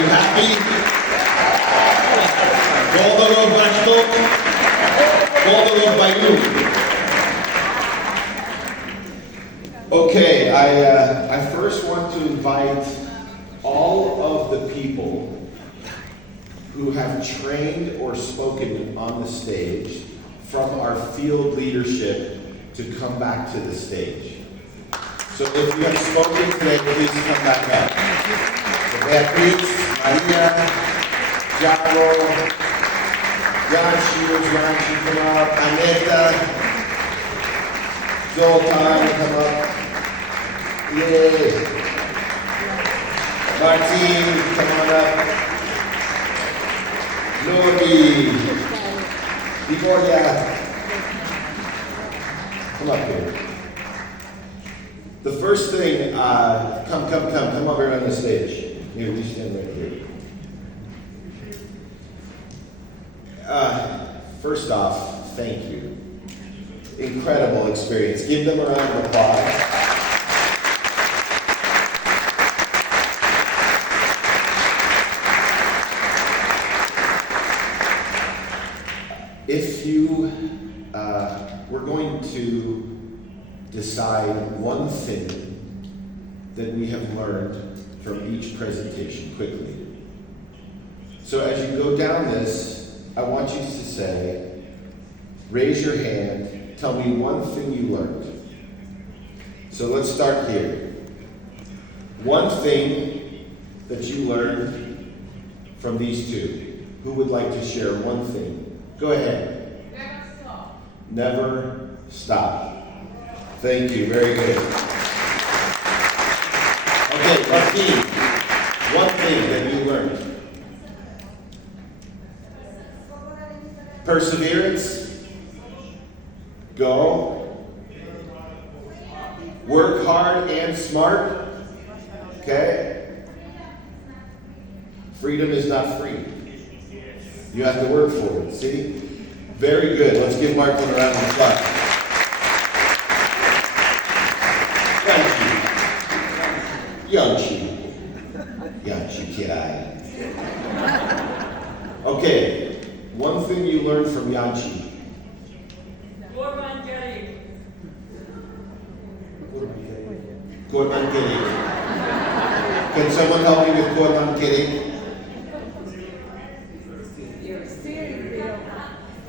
you happy? Boldog vagytok? Boldogok vagyunk? Okay, I first want to invite all of the people who have trained or spoken on the stage from our field leadership to come back to the stage. So if you have spoken today, please come back up. So Beatriz, Maria, Jaco, Yanchi, come up, Aneta, Zoltan, come up. Yay. Martin, come on up. Lori, Livoria, come up here. The first thing, come over here on the stage. Here, we stand right here. First off, thank you. Incredible experience. Give them a round of applause. If you we're going to decide one thing that we have learned from each presentation quickly. So as you go down this, I want you to say, raise your hand, tell me one thing you learned. So let's start here. One thing that you learned from these two. Who would like to share one thing? Go ahead. Never stop. Never stop. Thank you, very good. Okay, Martin, one thing that you learned. Perseverance. Go. Work hard and smart. Okay? Freedom is not free. You have to work for it, see? Very good. Let's give Martin a round of applause. Yanchi, kirai. Okay, one thing you learned from Yanchi. Gorman Gary. Gorman Giri. Can someone help me with Gorman Giri?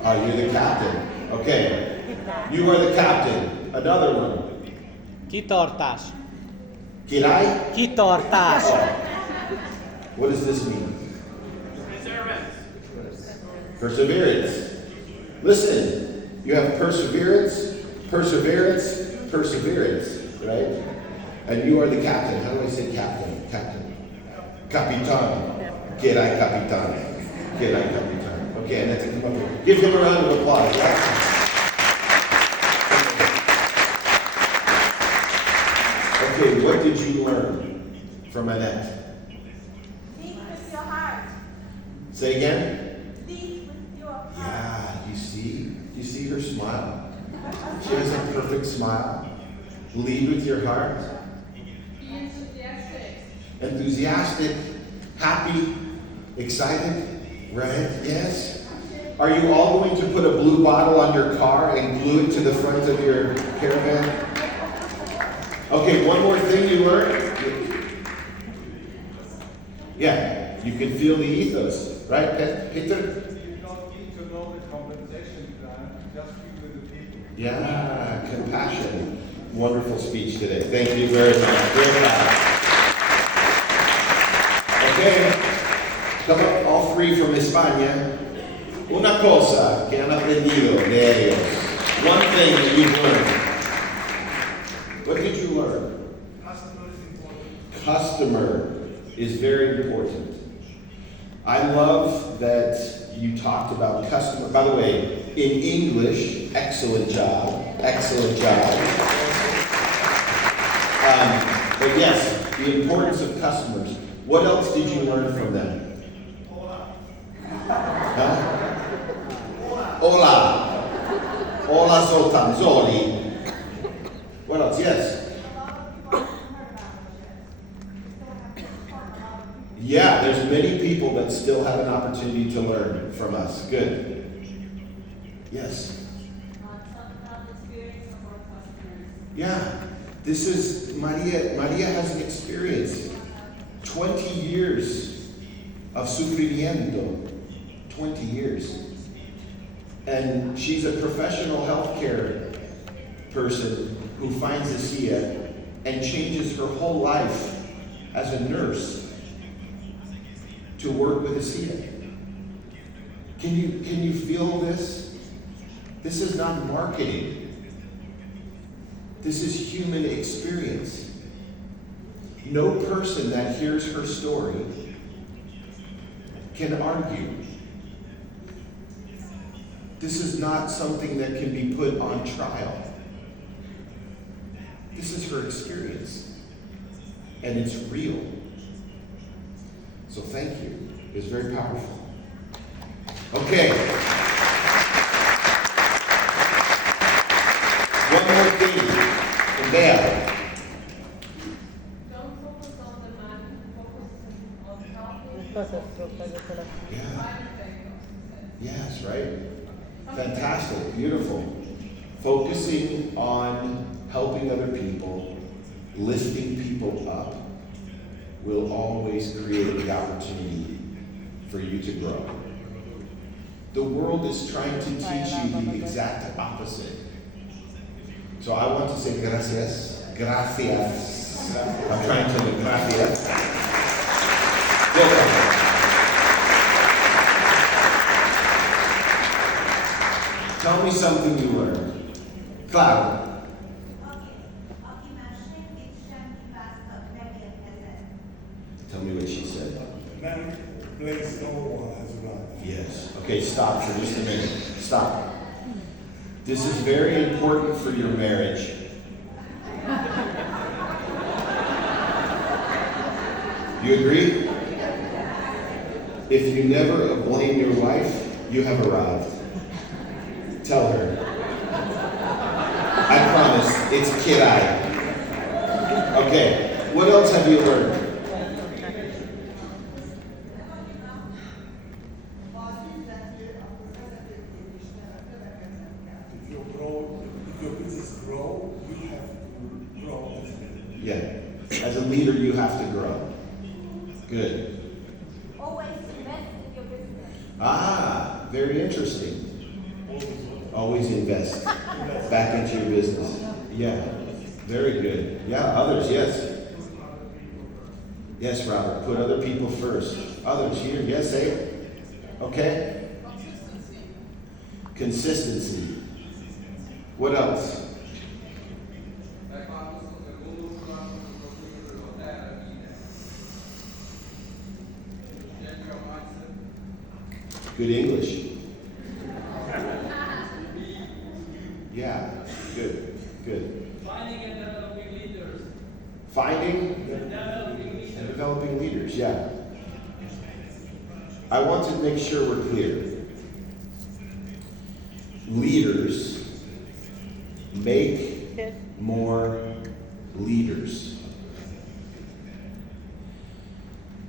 You're the captain. Okay. You are the captain. Another one. Kitartás. Kirai? Kitartás. What does this mean? Perseverance. Listen, you have perseverance, right? And you are the captain. How do I say captain? Captain. Capitan. Kirai Capitan. Kirai Capitan. Okay, and that's come up here. Give him a round of applause. Right? Okay, what did you learn from Annette? Think with your heart. Say again? Think with your heart. Yeah, you see her smile? She has a perfect smile. Lead with your heart. Be enthusiastic. Enthusiastic, happy, excited, right? Yes. Are you all going to put a blue bottle on your car and glue it to the front of your caravan? Okay, one more thing you learned. Yeah, you can feel the ethos, right, Peter? You don't need to know the compensation plan, just be with the people. Yeah, compassion. Wonderful speech today. Thank you very much. Very much. Okay, come up, all three from España. Una cosa que han aprendido de ellos. One thing that you've learned. What did you learn? Customer is important. Customer is very important. I love that you talked about customer. By the way, in English, excellent job. Excellent job. But yes, the importance of customers. What else did you learn from them? Huh? Hola. Hola, Zoltan. Zoli. What else? Yes. Yeah, there's many people that still have an opportunity to learn from us. Good. Yes. Talk about the experience of our customers. Yeah. This is Maria. Maria has an experience. 20 years of sufrimiento. 20 years. And she's a professional healthcare person who finds ASEA and changes her whole life as a nurse to work with ASEA. Can you feel this? This is not marketing. This is human experience. No person that hears her story can argue. This is not something that can be put on trial. This is her experience. And it's real. So thank you. It's very powerful. Okay. One more thing. And there. Don't focus on the money, focus on profit. Yeah. Side effects. Yes, right? Fantastic. Beautiful. Focusing on helping other people, lifting people up, will always create the opportunity for you to grow. The world is trying to teach you the exact opposite. So I want to say gracias. Gracias. I'm trying to gracias. Welcome. Tell me something you learned. Claro. Tell me what she said. Man plays no one has arrived. Yes. Okay, stop for just a minute. Stop. This is very important for your marriage. You agree? If you never blame your wife, you have arrived. Tell her. I promise, it's kirai. Okay, what else have you learned? If your business grow, you have to grow as well. Yeah, as a leader, you have to grow. Good. Always invest in your business. Ah, very interesting. Always invest back into your business. Yeah, very good. Yeah, others, yes. Yes, Robert, put other people first. Others here, yes, say it. Okay? Consistency. What else? Good English. Yeah, good, good. Finding and developing leaders. Finding Developing leaders. and developing leaders, yeah. I want to make sure we're clear. Leaders make more leaders.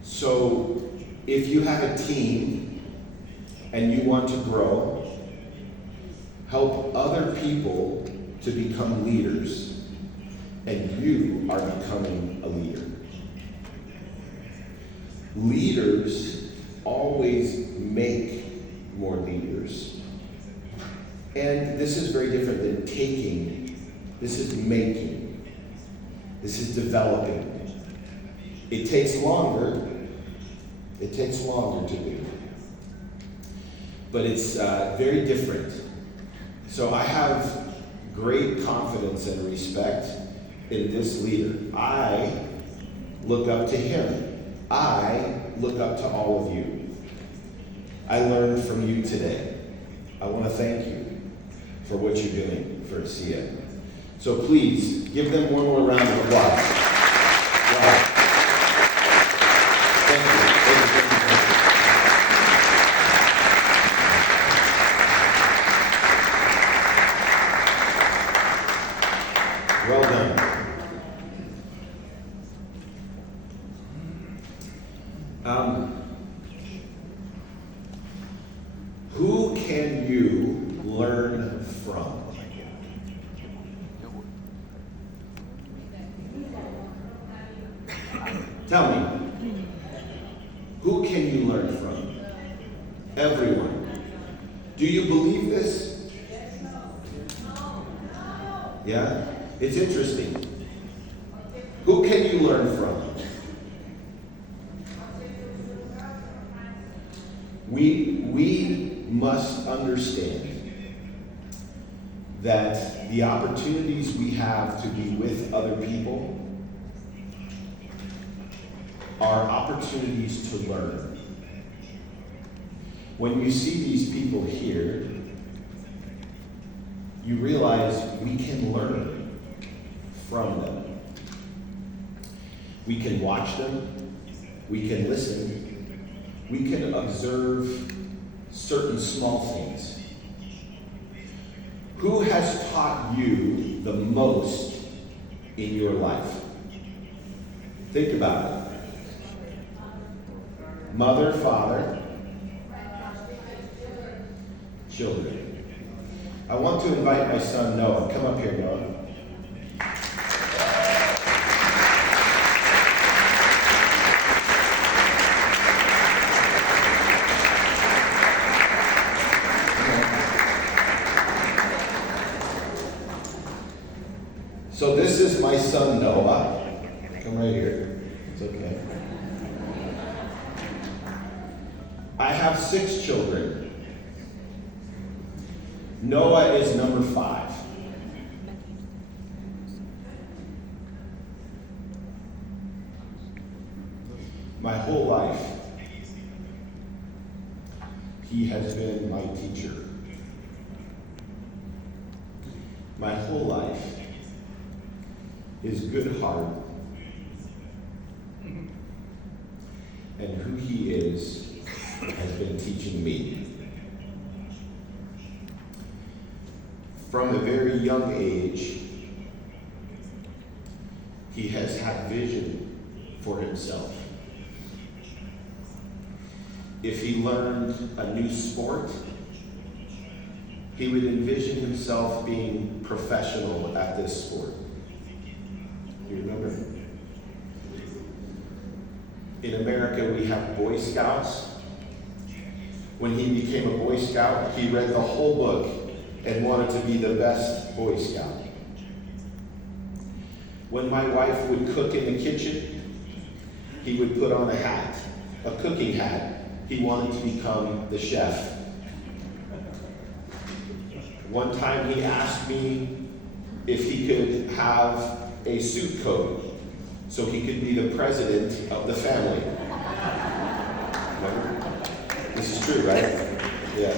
So if you have a team and you want to grow, help other people to become leaders, and you are becoming a leader. Leaders always make more leaders. And this is very different than taking. This is making. This is developing. It takes longer. It takes longer to do. But it's very different. So I have great confidence and respect in this leader. I look up to him. I look up to all of you. I learned from you today. I want to thank you for what you're doing for ASEA. So please, give them one more round of applause. Wow. Thank you. Thank you. Thank you. Well done. Who can you learn from? Tell me. Who can you learn from? Everyone. Do you believe this? Yeah? It's interesting. Who can you learn from? We must understand that the opportunities we have to be with other people are opportunities to learn. When you see these people here, you realize we can learn from them. We can watch them, we can listen, we can observe certain small things. Who has taught you the most in your life? Think about it. Mother, father, children. I want to invite my son Noah. Come up here, Noah. So this is my son Noah. Come right here. It's okay. I have 6 children. Noah is number 5. My whole life, he has been my teacher. My whole life, his good heart, and who he is, has been teaching me. From a very young age, he has had vision for himself. If he learned a new sport, he would envision himself being professional at this sport. You remember? In America, we have Boy Scouts. When he became a Boy Scout, he read the whole book and wanted to be the best Boy Scout. When my wife would cook in the kitchen, he would put on a hat, a cooking hat. He wanted to become the chef. One time he asked me if he could have a suit coat so he could be the president of the family. Remember? This is true, right? Yeah.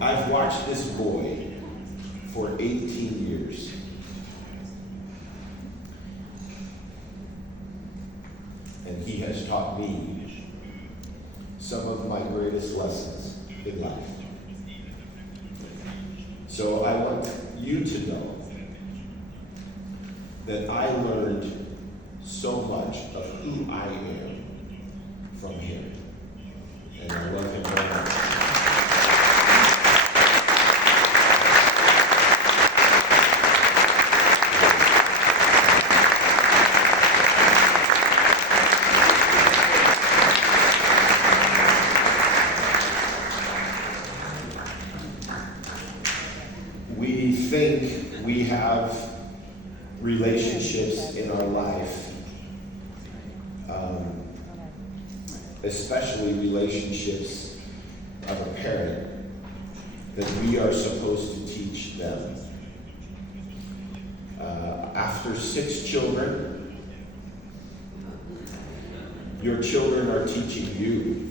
I've watched this boy for 18 years. And he has taught me some of my greatest lessons in life. So I want you to know that I learned so much of who I am from him. And I love him very much. We think we have relationships in our life, especially relationships of a parent, that we are supposed to teach them. After 6 children, your children are teaching you.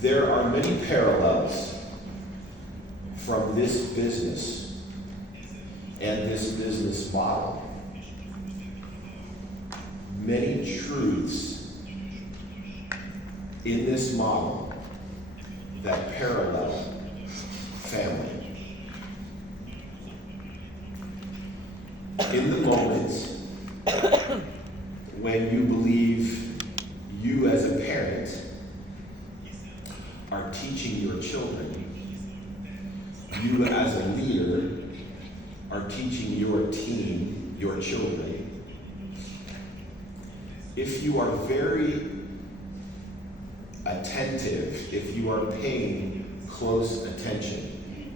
There are many parallels from this business and this business model. Many truths in this model that parallel family. In the moment when you believe you as a parent are teaching your children, you as a leader are teaching your team, your children, if you are very attentive, if you are paying close attention,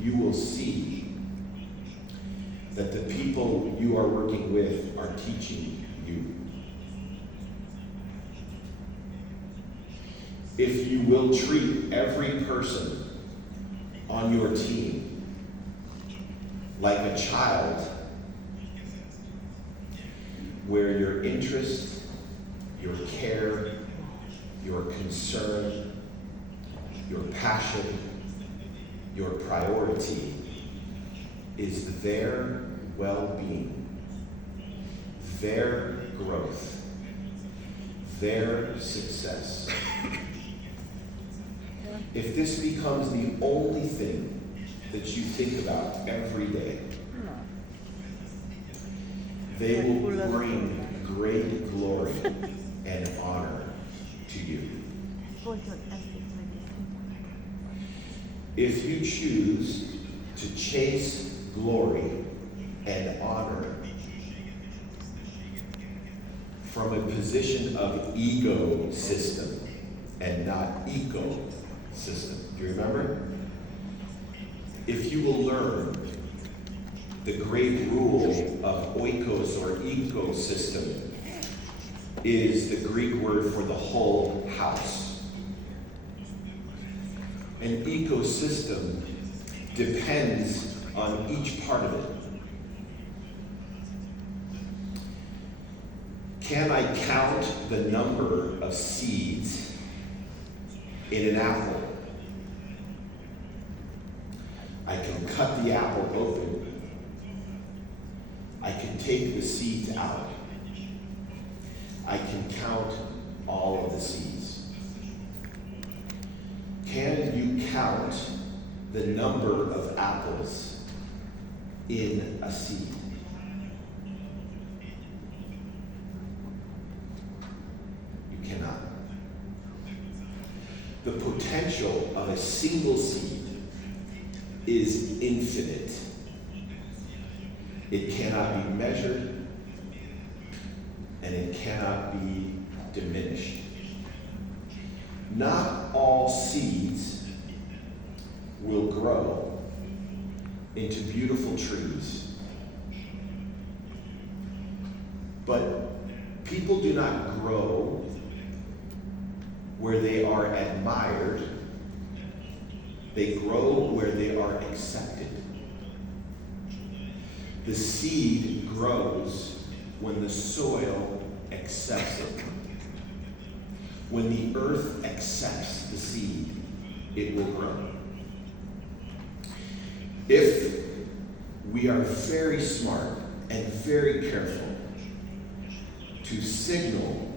you will see that the people you are working with are teaching you. If you will treat every person on your team like a child, where your interest, your care, your concern, your passion, your priority is their well-being, their growth, their success. If this becomes the only thing that you think about every day, they will bring great glory and honor to you. If you choose to chase glory and honor from a position of ego system and not eco system, do you remember? If you will learn the great rule of oikos or ecosystem is the Greek word for the whole house. An ecosystem depends on each part of it. Can I count the number of seeds in an apple? I can cut the apple open. I can take the seeds out. I can count all of the seeds. Can you count the number of apples in a seed? You cannot. The potential of a single seed is infinite. It cannot be measured, and it cannot be diminished. Not all seeds will grow into beautiful trees. But people do not grow where they are admired. They grow where they are accepted. The seed grows when the soil accepts it. When the earth accepts the seed, it will grow. If we are very smart and very careful to signal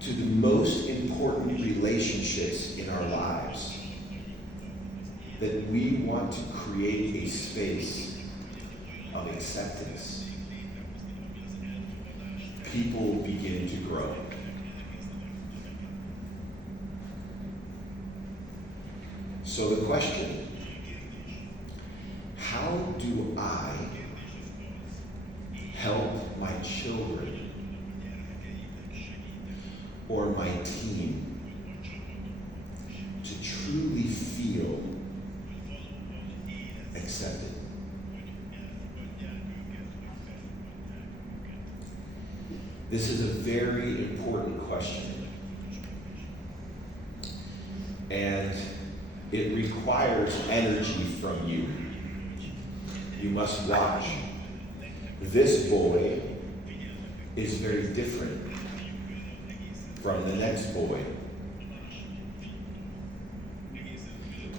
to the most important relationships in our lives that we want to create a space of acceptance, people begin to grow. So the question, how do I help my children or my team to truly feel accepted? This is a very important question, and it requires energy from you. You must watch. This boy is very different from the next boy,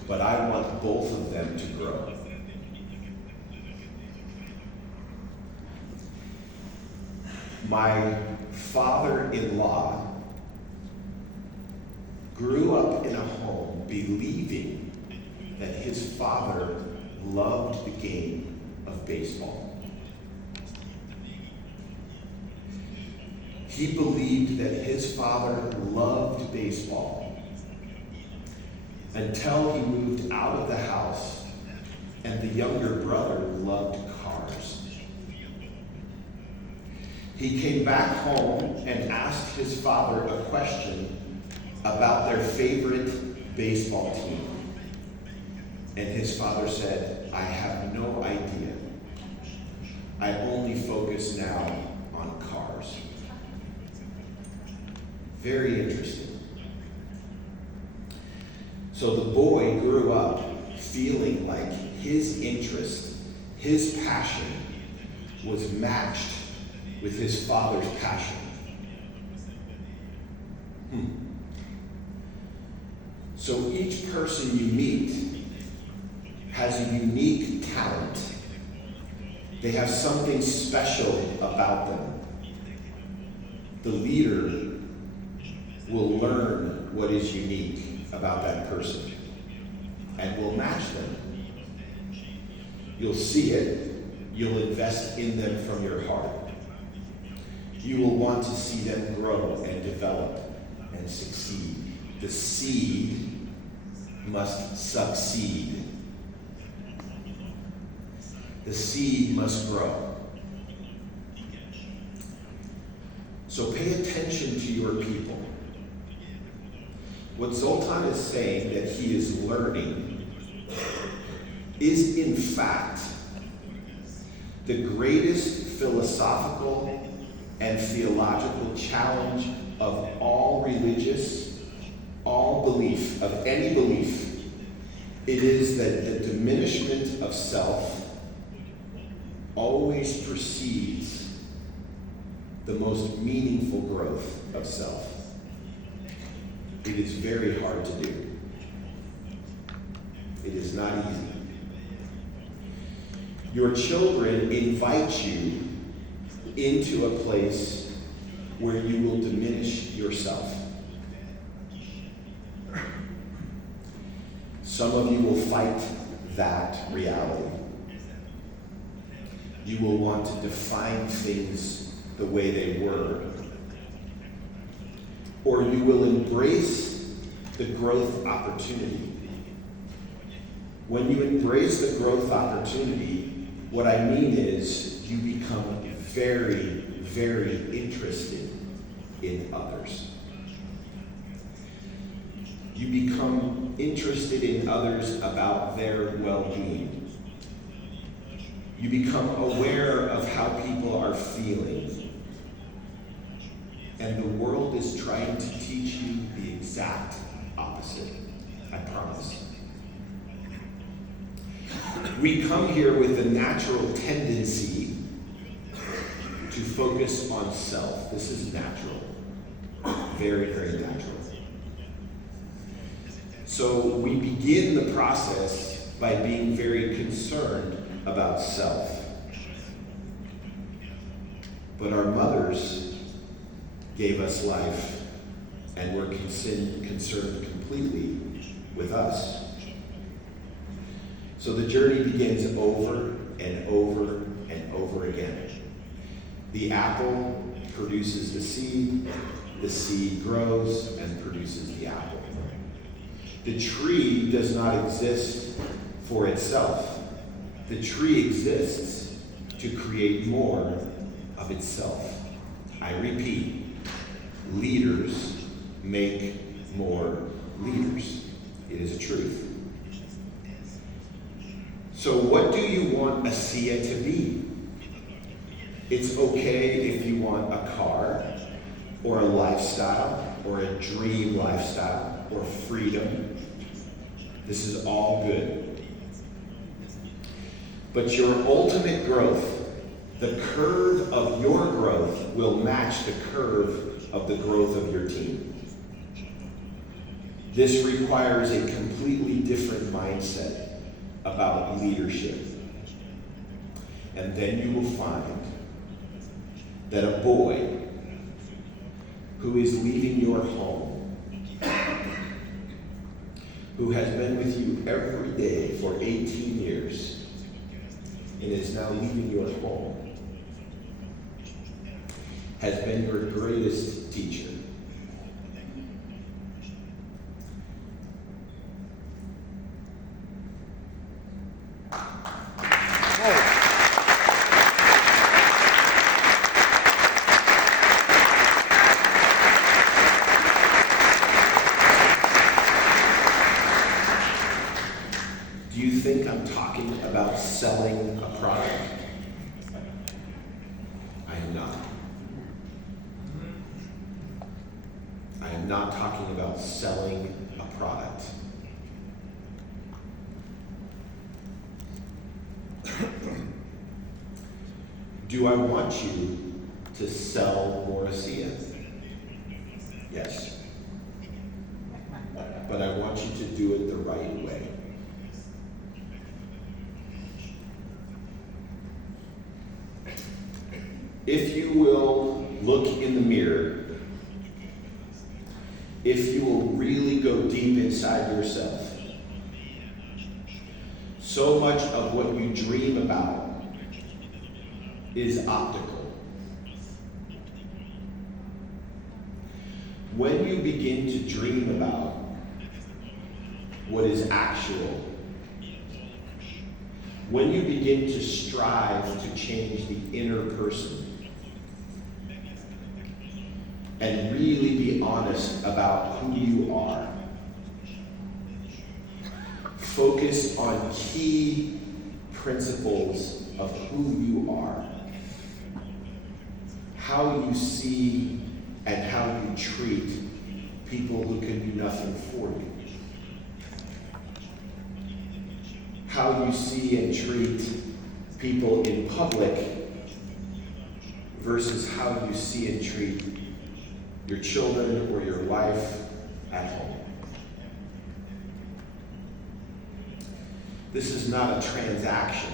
but I want both of them to grow. My father-in-law grew up in a home believing that his father loved the game of baseball. He believed that his father loved baseball until he moved out of the house and the younger brother loved cars. He came back home and asked his father a question about their favorite baseball team. And his father said, "I have no idea. I only focus now on cars." Very interesting. So the boy grew up feeling like his interest, his passion, was matched with his father's passion. So each person you meet has a unique talent. They have something special about them. The leader will learn what is unique about that person and will match them. You'll see it. You'll invest in them from your heart. You will want to see them grow and develop and succeed. The seed must succeed. The seed must grow. So pay attention to your people. What Zoltan is saying that he is learning is in fact the greatest philosophical and theological challenge of all religious, all belief, of any belief. It is that the diminishment of self always precedes the most meaningful growth of self. It is very hard to do. It is not easy. Your children invite you into a place where you will diminish yourself. Some of you will fight that reality. You will want to define things the way they were. Or you will embrace the growth opportunity. When you embrace the growth opportunity, what I mean is you become very, very interested in others. You become interested in others about their well-being. You become aware of how people are feeling. And the world is trying to teach you the exact opposite, I promise. We come here with a natural tendency to focus on self. This is natural. Very, very natural. So we begin the process by being very concerned about self. But our mothers gave us life and were concerned completely with us. So the journey begins over and over and over again. The apple produces the seed grows and produces the apple. The tree does not exist for itself. The tree exists to create more of itself. I repeat, leaders make more leaders. It is a truth. So what do you want ASEA to be? It's okay if you want a car, or a lifestyle, or a dream lifestyle, or freedom. This is all good. But your ultimate growth, the curve of your growth, will match the curve of the growth of your team. This requires a completely different mindset about leadership. And then you will find that a boy who is leaving your home, who has been with you every day for 18 years, and is now leaving your home has been your greatest teacher? Do you think I'm talking about selling a product? I am not. I am not talking about selling a product. Do I want you to sell Morrissey? Yes. But I want you to do it the right way. If you will look in the mirror, if you will really go deep inside yourself, so much of what you dream about is optical. When you begin to dream about what is actual, when you begin to strive to change the inner person, and really be honest about who you are, focus on key principles of who you are, how you see and how you treat people who can do nothing for you, how you see and treat people in public versus how you see and treat your children or your wife at home. This is not a transaction.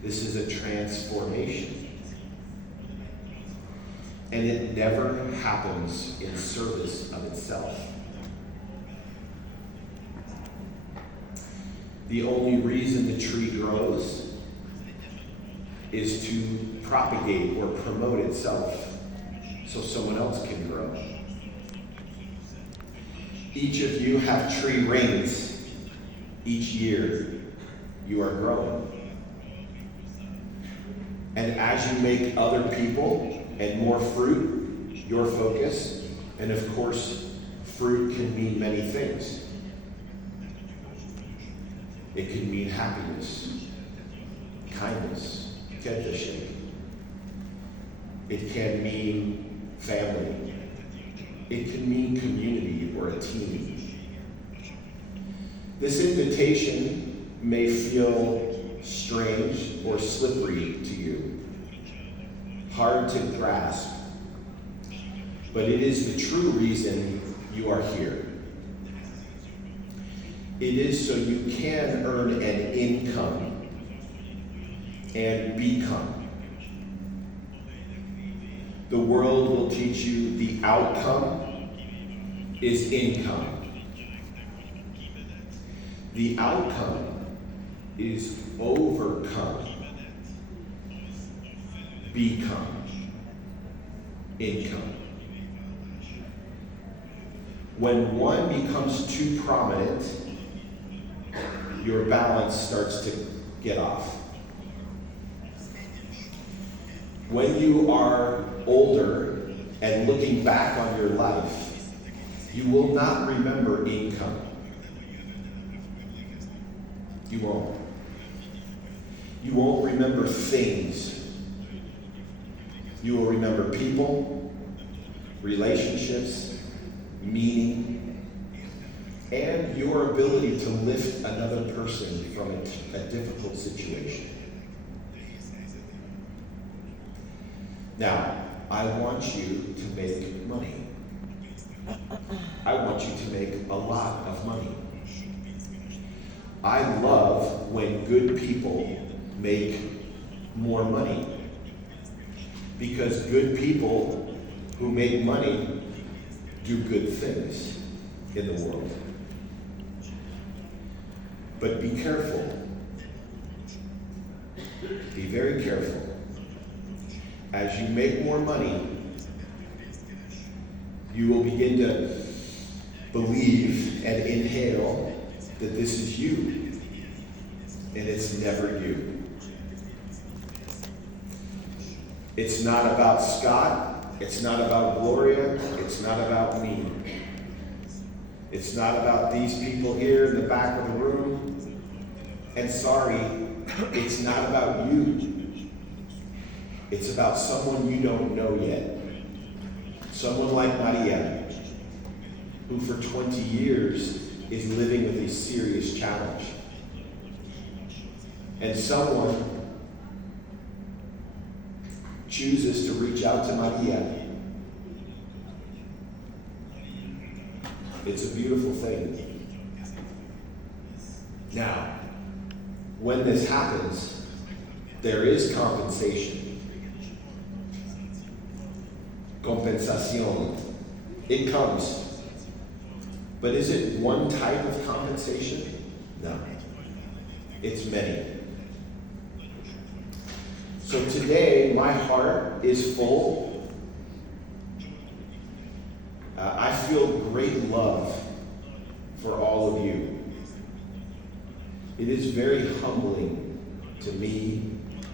This is a transformation. And it never happens in service of itself. The only reason the tree grows is to propagate or promote itself so someone else can grow. Each of you have tree rings. Each year, you are growing. And as you make other people and more fruit your focus, and of course, fruit can mean many things. It can mean happiness, kindness, kedashik. It can mean family. It can mean community or a team. This invitation may feel strange or slippery to you, hard to grasp, but it is the true reason you are here. It is so you can earn an income and become. The world will teach you the outcome is income. The outcome is overcome. Become. Income. When one becomes too prominent, your balance starts to get off. When you are older and looking back on your life, you will not remember income. You won't. You won't remember things. You will remember people, relationships, meaning, and your ability to lift another person from a difficult situation. Now, I want you to make money. I want you to make a lot of money. I love when good people make more money, because good people who make money do good things in the world. But be careful. be very careful. As you make more money, you will begin to believe and inhale that this is you, and it's never you. It's not about Scott, it's not about Gloria, it's not about me. It's not about these people here in the back of the room. And sorry, it's not about you. It's about someone you don't know yet. Someone like Maria, who for 20 years is living with a serious challenge. And someone chooses to reach out to Maria. It's a beautiful thing. Now, when this happens, there is compensation. Compensación. It comes. But is it one type of compensation? No. It's many. So today, my heart is full. I feel great love for all of you. It is very humbling to me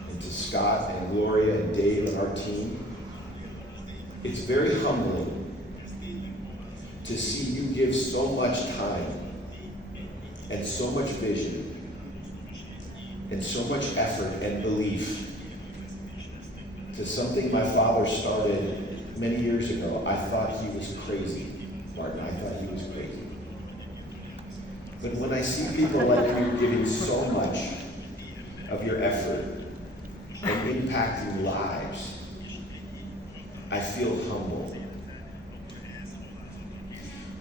and to Scott and Gloria and Dave and our team. It's very humbling to see you give so much time and so much vision and so much effort and belief to something my father started many years ago. I thought he was crazy, Martin. I thought he was crazy. But when I see people like you giving so much of your effort and impacting lives, I feel humble.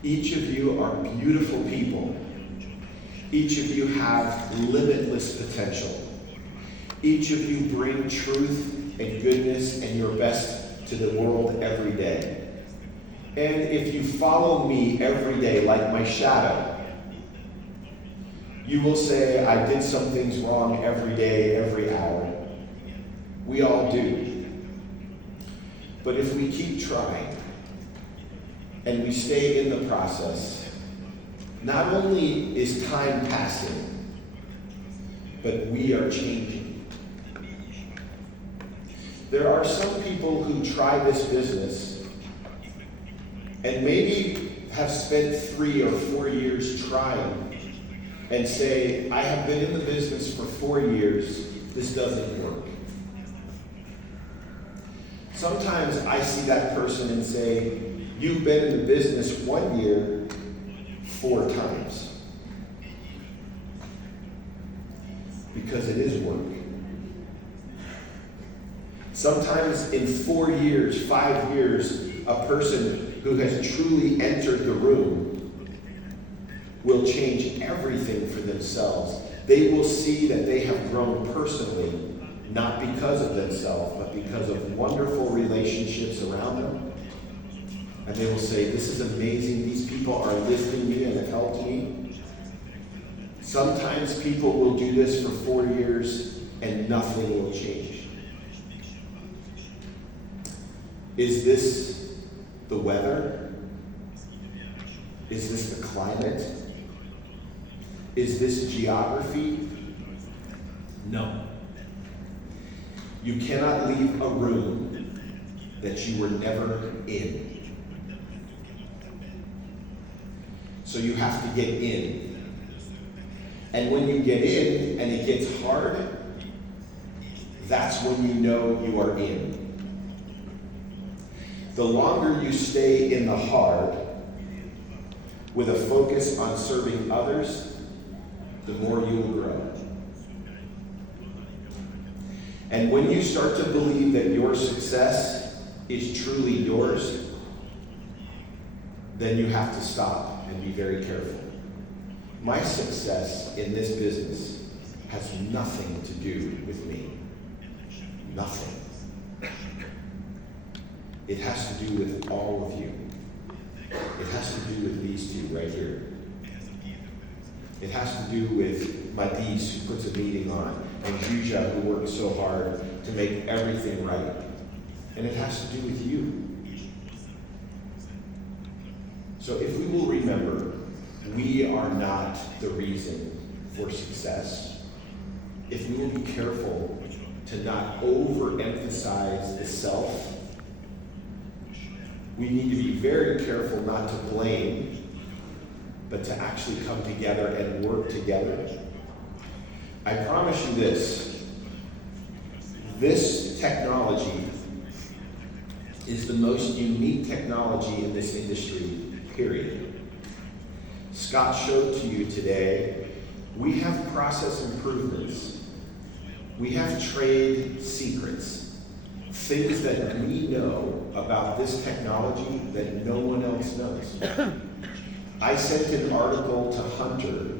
Each of you are beautiful people. Each of you have limitless potential. Each of you bring truth and goodness and your best to the world every day. And if you follow me every day like my shadow, you will say, I did some things wrong every day, every hour. We all do. But if we keep trying and we stay in the process, not only is time passing, but we are changing. There are some people who try this business and maybe have spent 3 or 4 years trying and say, I have been in the business for 4 years, this doesn't work. Sometimes I see that person and say, you've been in the business 1 year 4 times. Because it is work. Sometimes in 4 years, 5 years, a person who has truly entered the room will change everything for themselves. They will see that they have grown personally, not because of themselves, but because of wonderful relationships around them. And they will say, this is amazing. These people are lifting me and have helped me. Sometimes people will do this for 4 years and nothing will change. Is this the weather? Is this the climate? Is this geography? No. You cannot leave a room that you were never in. So you have to get in. And when you get in and it gets hard, that's when you know you are in. The longer you stay in the hard with a focus on serving others, the more you will grow. And when you start to believe that your success is truly yours, then you have to stop and be very careful. My success in this business has nothing to do with me. Nothing. It has to do with all of you. It has to do with these two right here. It has to do with Madis, who puts a meeting on, and Juja, who works so hard to make everything right. And it has to do with you. So if we will remember, we are not the reason for success. If we will be careful to not overemphasize the self, we need to be very careful not to blame, but to actually come together and work together. I promise you this technology is the most unique technology in this industry, period. Scott showed to you today, we have process improvements. We have trade secrets, things that we know about this technology that no one else knows. I sent an article to Hunter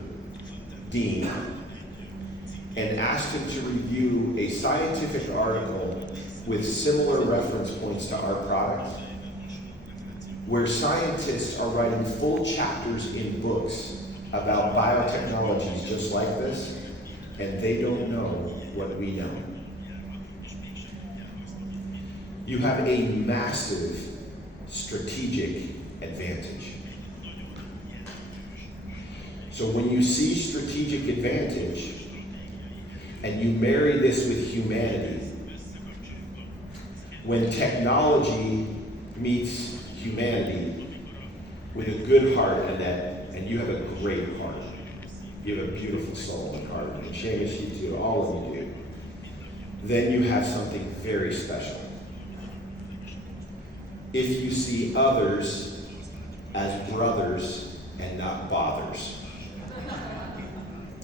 Dean and asked him to review a scientific article with similar reference points to our product, where scientists are writing full chapters in books about biotechnologies just like this, and they don't know what we know. You have a massive strategic advantage. So when you see strategic advantage, and you marry this with humanity, when technology meets humanity with a good heart, Annette, and you have a great heart. You have a beautiful soul and heart, and Seamus, you do, all of you do. Then you have something very special. If you see others as brothers and not bothers.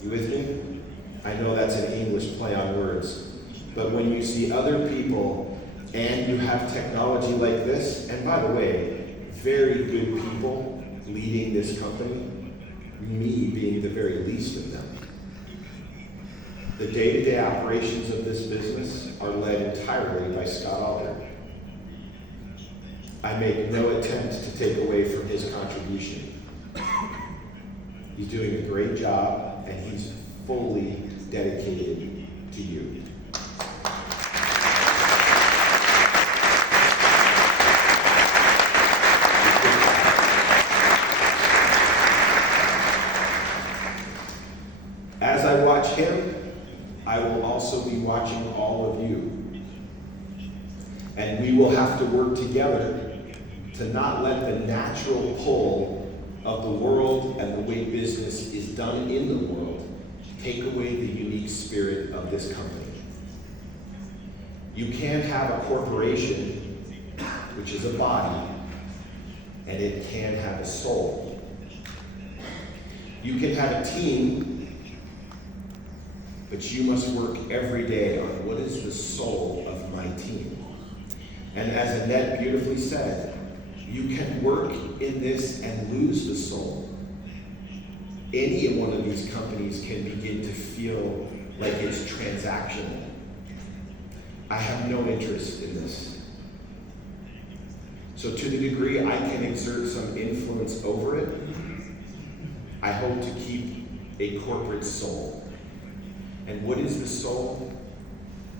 You with me? I know that's an English play on words, but when you see other people and you have technology like this, and by the way, very good people leading this company, me being the very least of them. The day-to-day operations of this business are led entirely by Scott Alder. I make no attempt to take away from his contribution. He's doing a great job, and he's fully dedicated to you. As I watch him, I will also be watching all of you. And we will have to work together to not let the natural pull of the world and the way business is done in the world take away the unique spirit of this company. You can have a corporation, which is a body, and it can have a soul. You can have a team, but you must work every day on what is the soul of my team. And as Annette beautifully said, you can work in this and lose the soul. Any one of these companies can begin to feel like it's transactional. I have no interest in this. So to the degree I can exert some influence over it, I hope to keep a corporate soul. And what is the soul?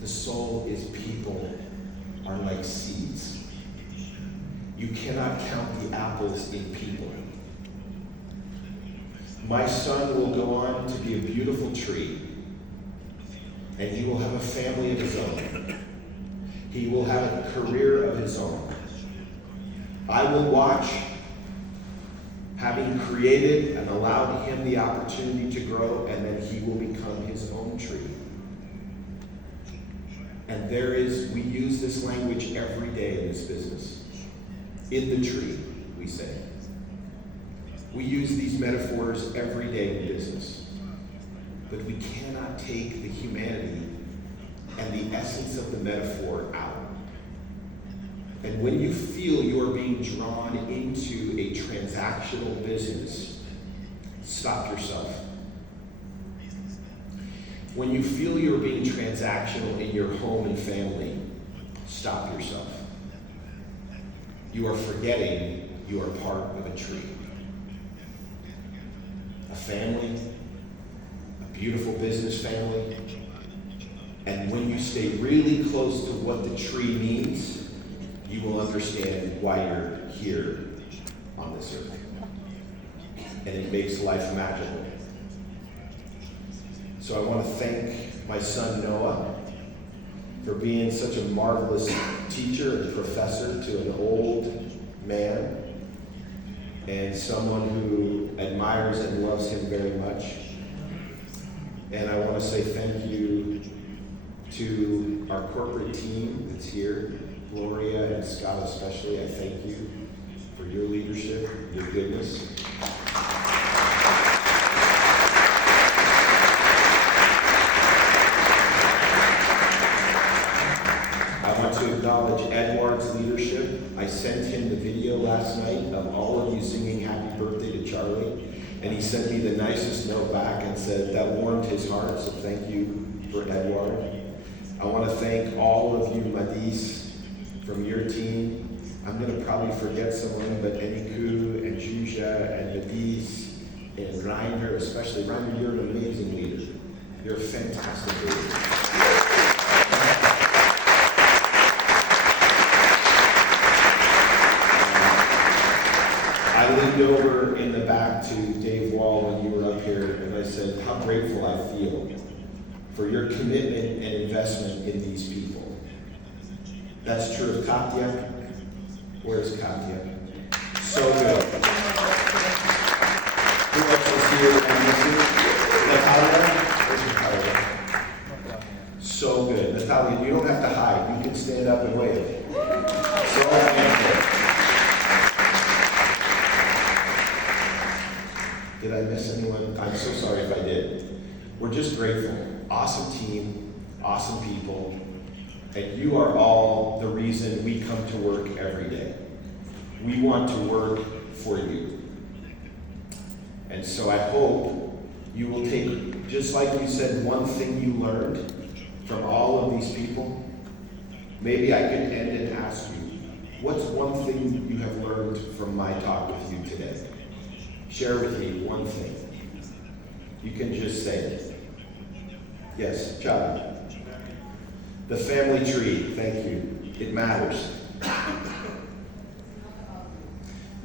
The soul is people are like seeds. You cannot count the apples in people. My son will go on to be a beautiful tree, and he will have a family of his own. He will have a career of his own. I will watch, having created and allowed him the opportunity to grow, and then he will become his own tree. And we use this language every day in this business. In the tree, we say. We use these metaphors every day in business. But we cannot take the humanity and the essence of the metaphor out. And when you feel you are being drawn into a transactional business, stop yourself. When you feel you're being transactional in your home and family, stop yourself. You are forgetting you are part of a tree. A family, beautiful business family. And when you stay really close to what the tree means, you will understand why you're here on this earth. And it makes life magical. So I want to thank my son Noah for being such a marvelous teacher and professor to an old man and someone who admires and loves him very much. And I want to say thank you to our corporate team that's here, Gloria and Scott especially. I thank you for your leadership, your goodness. I want to acknowledge Edward's leadership. I sent him the video last night of all of you singing happy birthday to Charlie, and he sent me the nicest note back and said that warmed his heart, so thank you for Edward. I want to thank all of you Madis from your team. I'm going to probably forget someone, but Eniku and Juja and Madis and Reiner, especially Reiner, you're an amazing leader. You're a fantastic leader. I leaned over in the back to Dave Wall when you were up here, and I said how grateful I feel for your commitment and investment in these people. That's true of Katya. Where's Katya? So good. Who else is here and missing? Natalia? Where's Natalia? So good. Natalia, you don't have to hide. You can stand up and wave. So thankful. Did I miss anyone? I'm so sorry if I did. We're just grateful. Awesome team, awesome people, and you are all the reason we come to work every day. We want to work for you. And so I hope you will take, just like you said, one thing you learned from all of these people. Maybe I could end and ask you, what's one thing you have learned from my talk with you today? Share with me one thing. You can just say it. Yes, Charlie. The family tree, thank you. It matters.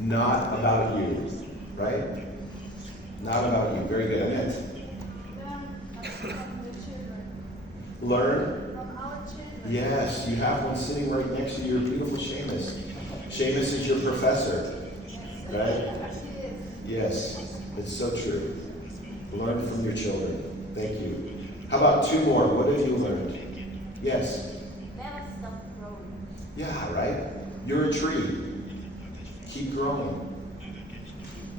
Not about you, right? Not about you. Very good. Annette. Learn. From our children. Yes, you have one sitting right next to your beautiful Seamus. Seamus is your professor, right? Yes, it's so true. Learn from your children. Thank you. How about two more? What have you learned? Yes. Never stop growing. Yeah, right? You're a tree. Keep growing.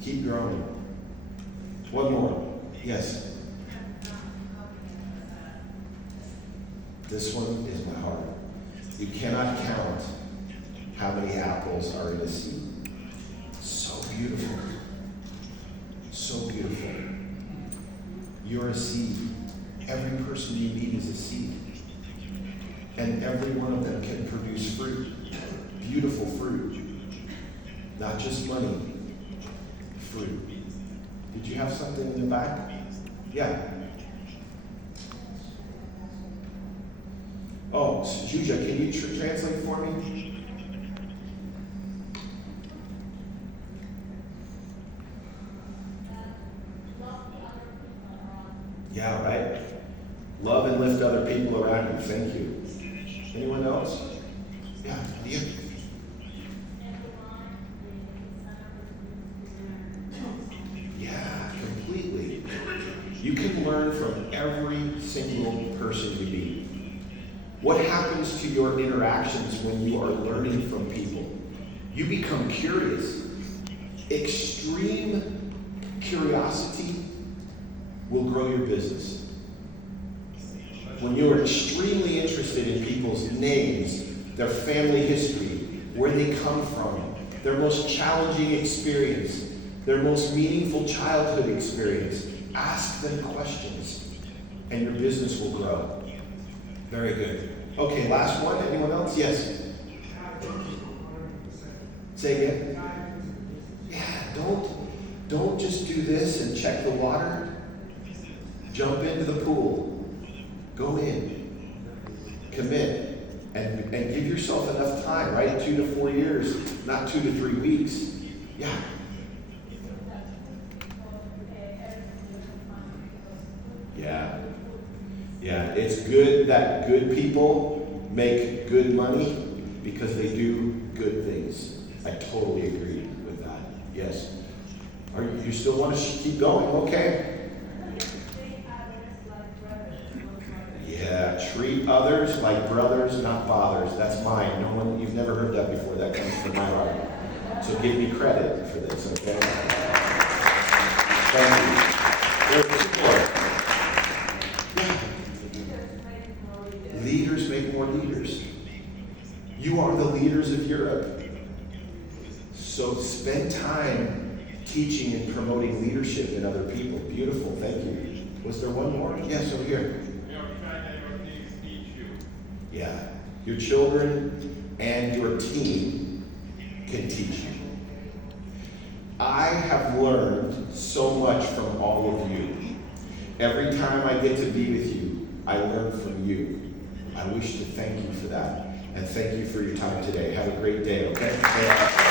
Keep growing. One more. Yes. This one is my heart. You cannot count how many apples are in a seed. So beautiful. So beautiful. You're a seed. Every person you meet is a seed. And every one of them can produce fruit. Beautiful fruit. Not just money. Fruit. Did you have something in the back? Yeah. Oh, Juja, can you translate for me? Yeah, right? Love and lift other people around you. Thank you. Anyone else? Yeah, Leah. Yeah, completely. You can learn from every single person you meet. What happens to your interactions when you are learning from people? You become curious. Extreme curiosity will grow your business. When you are extremely interested in people's names, their family history, where they come from, their most challenging experience, their most meaningful childhood experience, ask them questions, and your business will grow. Very good. Okay, last one. Anyone else? Yes. Say again. Yeah, don't just do this and check the water. Jump into the pool. Go in. Commit. And give yourself enough time, right? 2 to 4 years, not 2 to 3 weeks. Yeah. Yeah. Yeah. It's good that good people make good money because they do good things. I totally agree with that. Yes. Are you still want to keep going? Okay. Yeah, treat others like brothers, not bothers. That's mine. No one, you've never heard that before. That comes from my heart. So give me credit for this, okay? Thank you. There's support. Yeah. Leaders make more leaders. You are the leaders of Europe. So spend time teaching and promoting leadership in other people. Beautiful. Thank you. Was there one more? Yes, over here. Yeah, your children and your team can teach you. I have learned so much from all of you. Every time I get to be with you, I learn from you. I wish to thank you for that. And thank you for your time today. Have a great day, okay?